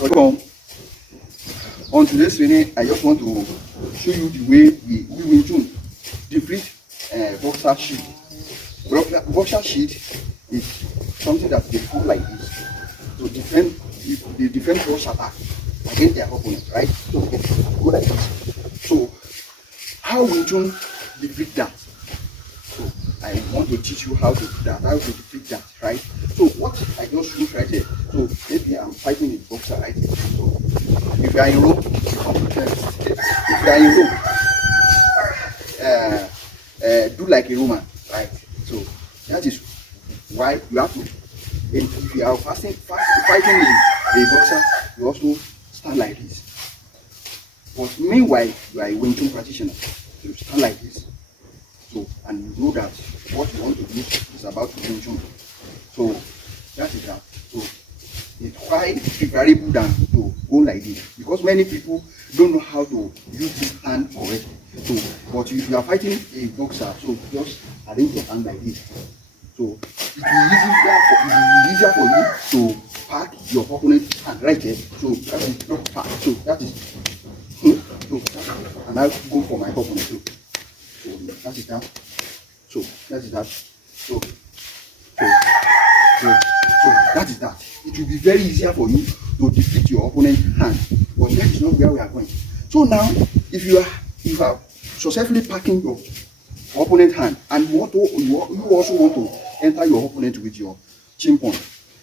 Welcome. On today's training, I just want to show you the way we win chun defeat boxer shield. Boxer shield is something that they do like this to defend the defend rush attack against their opponent, right? So they go like this. So how will chun defeat that? So I want to teach you how to do that, how to defeat that, right? So what I just showed right here. So maybe I'm fighting a boxer right here. So if you are in rope, if you are in rope, do like a Roman, right? So that is why you have to. If you are fighting a boxer, you also stand like this. But meanwhile, you are a Wing Chun practitioner, so you stand like this. So and you know that what you want to do is about Wing Chun. So that is that. So it's quite preferable than to go like this, because many people don't know how to use this hand correctly. So, but if you are fighting a boxer, so just arrange your hand like this. So it will be easier for you to pack your opponent's hand right here. So that is not pack. So that is so, and I'll go for my opponent too. So that is that. So that is that. So that is that. It will be very easier for you to defeat your opponent's hand, but that is not where we are going. So now, if you are successfully packing your opponent's hand, and you also want to enter your opponent with your chin punch,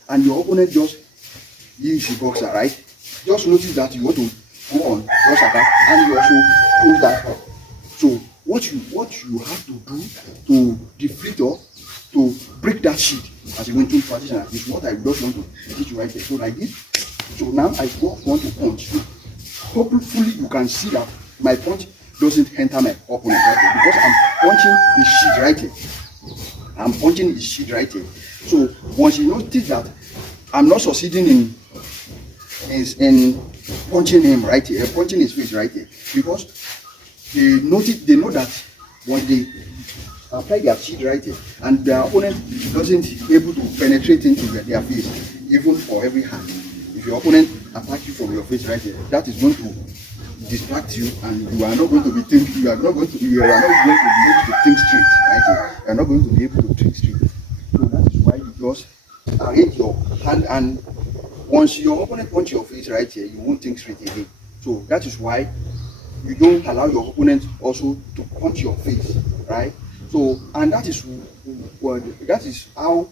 and your opponent just is a boxer, right? Just notice that you want to go on rush attack, and you also close that up. So what you have to do to defeat or to break that shield as a Wing Chun practitioner is what I just want to teach you right there. So like this. So now I want to punch. So hopefully you can see that my punch doesn't enter my opponent right there, because I'm punching the shield right here. I'm punching the shield right here. So once you notice that I'm not succeeding in punching him right here, punching his face right here, because they know that once they apply their shield right here and their opponent doesn't able to penetrate into their face, even for every hand. If your opponent attacks you from your face right here, that is going to distract you, and you are not going to be thinking. You are not going to be able to think straight right here. You are not going to be able to think straight. So that is why you just arrange your hand, and once your opponent punch your face right here, you won't think straight again. So that is why you don't allow your opponent also to punch your face, right? So, and that is how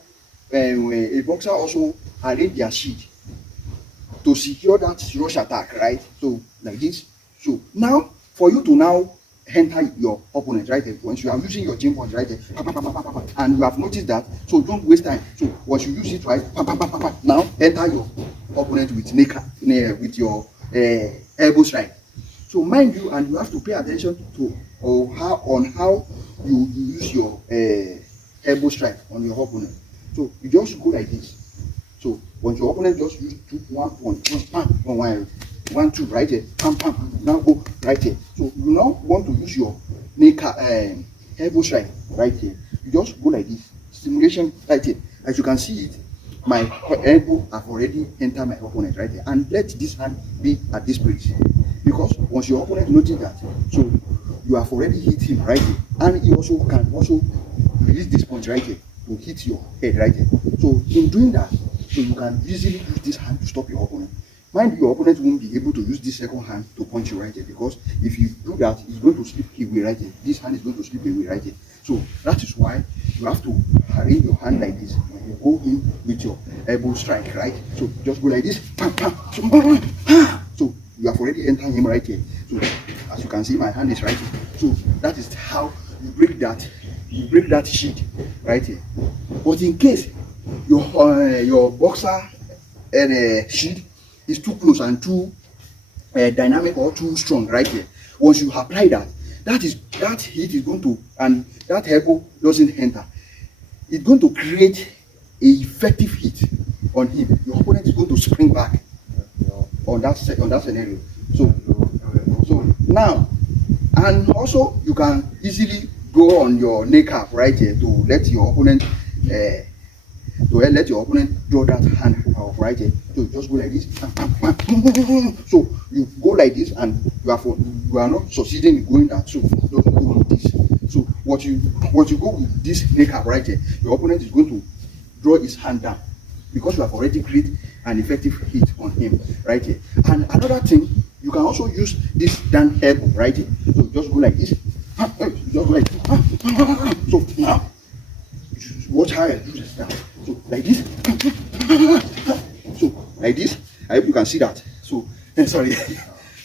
a boxer also arrange their shield to secure that rush attack, right? So like this. So now for you to now enter your opponent right there, once you are using your chin punch right there, and you have noticed that, so don't waste time. So once you use it right, now enter your opponent with your elbow strike. So mind you, and you have to pay attention to how you use your elbow strike on your opponent. So you just go like this. So once your opponent just use one punch, one, two, right here, now go right here. So you now want to use your elbow strike right here. You just go like this, stimulation right here. As you can see it, my elbow have already entered my opponent right here, and let this hand be at this place, because once your opponent notices that, so you have already hit him right here, and he also can release this punch right here to hit your head right here. So in doing that, so you can easily use this hand to stop your opponent. Mind you, your opponent won't be able to use this second hand to punch you right here, because if you do that, he's going to slip away right here. This hand is going to slip away right here. So that is why you have to arrange your hand like this when you go in with your elbow strike, right? So just go like this, so you have already entered him right here. So as you can see, my hand is right here. So that is how you break that shield right here. But in case your boxer shield is too close and too dynamic or too strong right here, once you apply that heat is going to, and that elbow doesn't enter, it's going to create a effective hit on him. Your opponent is going to spring back on that scenario. So now, and also you can easily go on your kneecap right here to let your opponent to let your opponent draw that hand off right here. So just go like this. So you go like this, and you are not succeeding in going that. So don't go with this. So what you go with this kneecap right here, your opponent is going to draw his hand down, because you have already created an effective hit on him right here. And another thing, you can also use this down elbow right here. So just go like this. Just go like this. So now watch how I do this now. So like this. So like this. I hope you can see that. So sorry.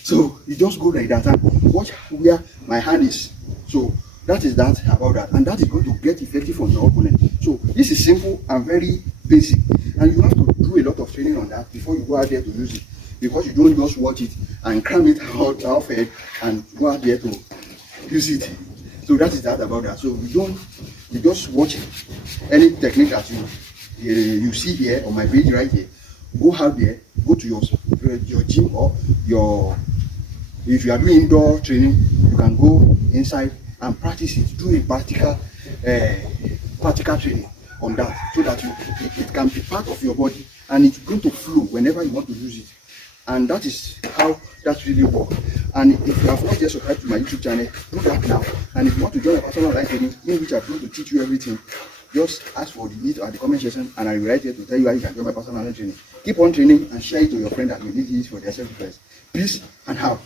So you just go like that and watch where my hand is. So that is that about that, and that is going to get effective on your opponent. So this is simple and very basic, and you have to do a lot of training on that before you go out there to use it, because you don't just watch it and cram it out of head and go out there to use it. So that is that about that. So you just watch any technique that you see here on my page right here. Go out there, go to your gym, or if you are doing indoor training, you can go inside and practice it. Do a practical training on that, so that it can be part of your body, and it's going to flow whenever you want to use it. And that is how that really works. And if you have not yet subscribed to my YouTube channel, do that now. And if you want to join a personal life training in which I'm going to teach you everything, just ask for the link at the comment section, and I will write here to tell you how you can join my personal life training. Keep on training and share it to your friend that will need it for their self-defense. Peace and out.